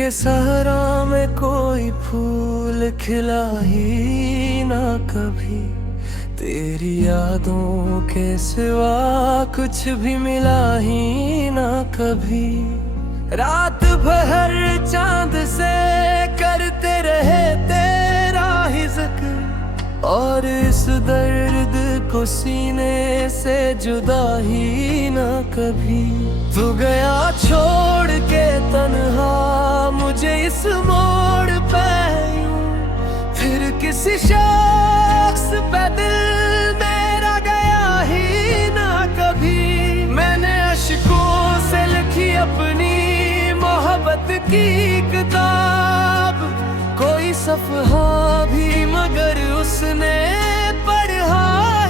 के सहरा में कोई फूल खिला ही ना कभी, तेरी यादों के सिवा कुछ भी मिला ही ना कभी। रात भर चांद से करते रहे तेरा ही जिक्र, और इस दर्द को सीने से जुदा ही ना कभी। तू गया छोड़ के तन्हा मुझे इस मोड़ पे, फिर किसी शख्स पे दिल मेरा गया ही ना कभी। मैंने अश्कों से लिखी अपनी मोहब्बत की किताब, कोई सफ़हा भी मगर उसने पढ़ा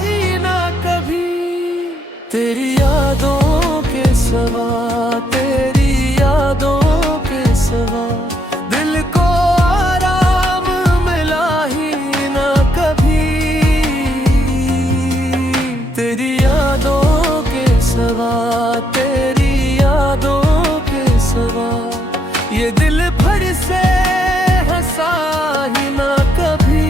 ही ना कभी। तेरी यादों के सवा, तेरी यादों के सवा दिल को आराम मिला ही ना कभी। तेरी यादों के सवा, तेरी यादों के सवा ये दिल भर से हंसा ही ना कभी।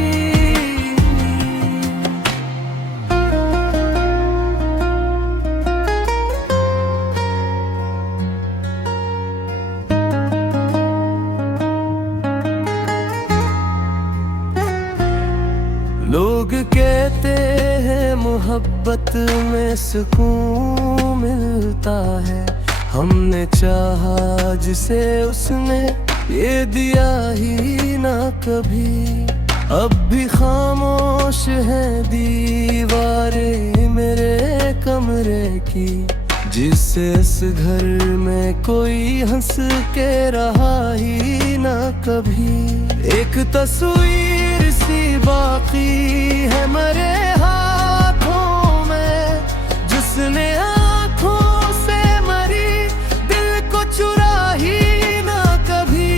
लोग कहते हैं मोहब्बत में सुकून मिलता है, हमने चाहा जिसे उसने ये दिया ही ना कभी। अब भी खामोश है दीवारें मेरे कमरे की, जिससे इस घर में कोई हंस के रहा ही ना कभी। एक तस्वीर सी बाकी है मेरे हाथों में, जिसने आँखों से मरी दिल को चुरा ही ना कभी।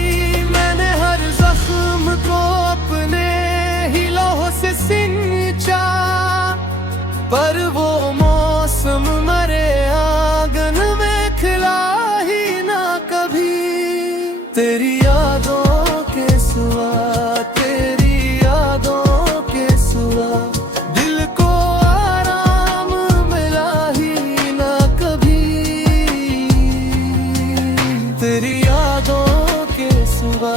मैंने हर जख्म को अपने ही लौह से सिंचा, पर वो मौसम मरे आंगन में खिला ही ना कभी। तेरी यादों के सिवा, तेरी यादों के सिवा दिल को आराम मिला ही ना कभी। तेरी यादों के सिवा,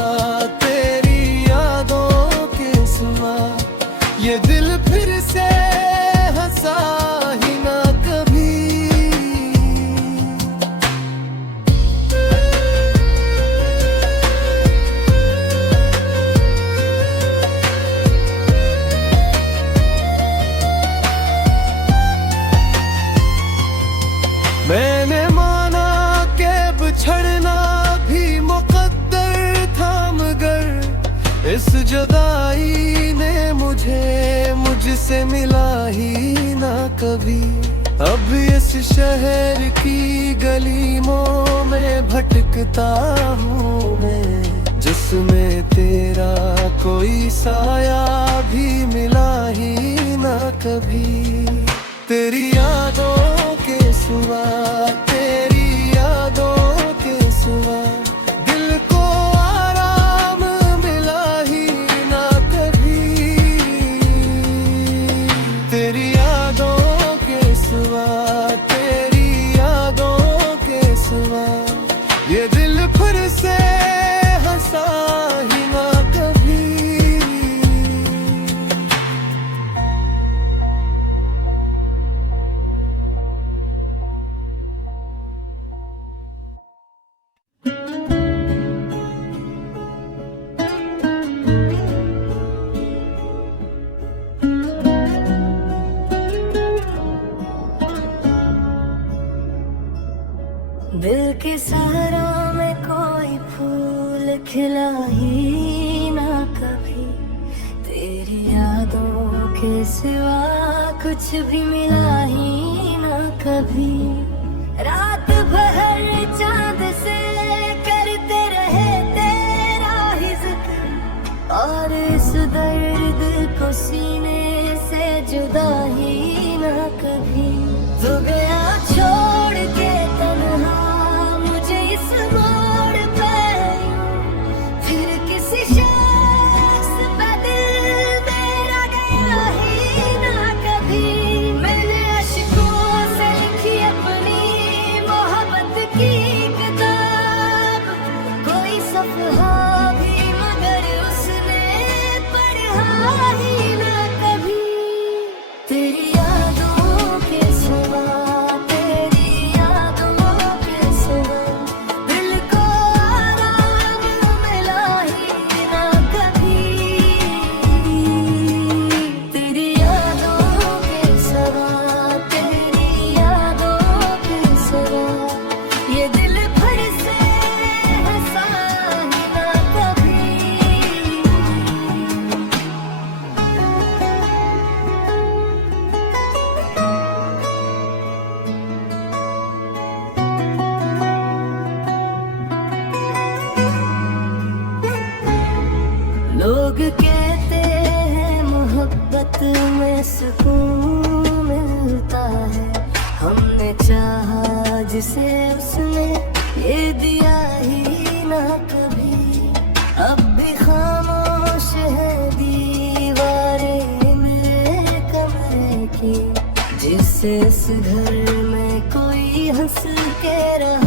तेरी यादों के सिवा ये दिल फिर से हंसा ही ना कभी। मैंने माना के बिछड़ना भी मुकद्दर था, मगर इस जुदाई ने मुझसे मिला ही ना कभी। अब इस शहर की गलियों में भटकता हूँ मैं, जिसमें तेरा कोई साया भी मिला ही ना कभी। तेरी यादों के सिवा, तेरी यादों के सिवा दिल को आराम मिला ही ना कभी। तेरी यादों के सिवा, तेरी यादों के सिवा ये दिल फिर से हंसा ही ना कभी। दिल के सहारा में कोई फूल खिला ही ना कभी, तेरी यादों के सिवा कुछ भी मिला ही ना कभी। रात भर चांद से करते रहे तेरा ही जिक्र, और इस दर्द को सीने से जुदा ही ना कभी। तू गया छोड़ के तन्हा मुझे इस मोड़ पे, सुकून मिलता है। हमने चाहा जिसे उसने ये दिया ही ना कभी। अब भी खामोश है दीवारें मेरे कमरे की, जिससे इस घर में कोई हंस के रहा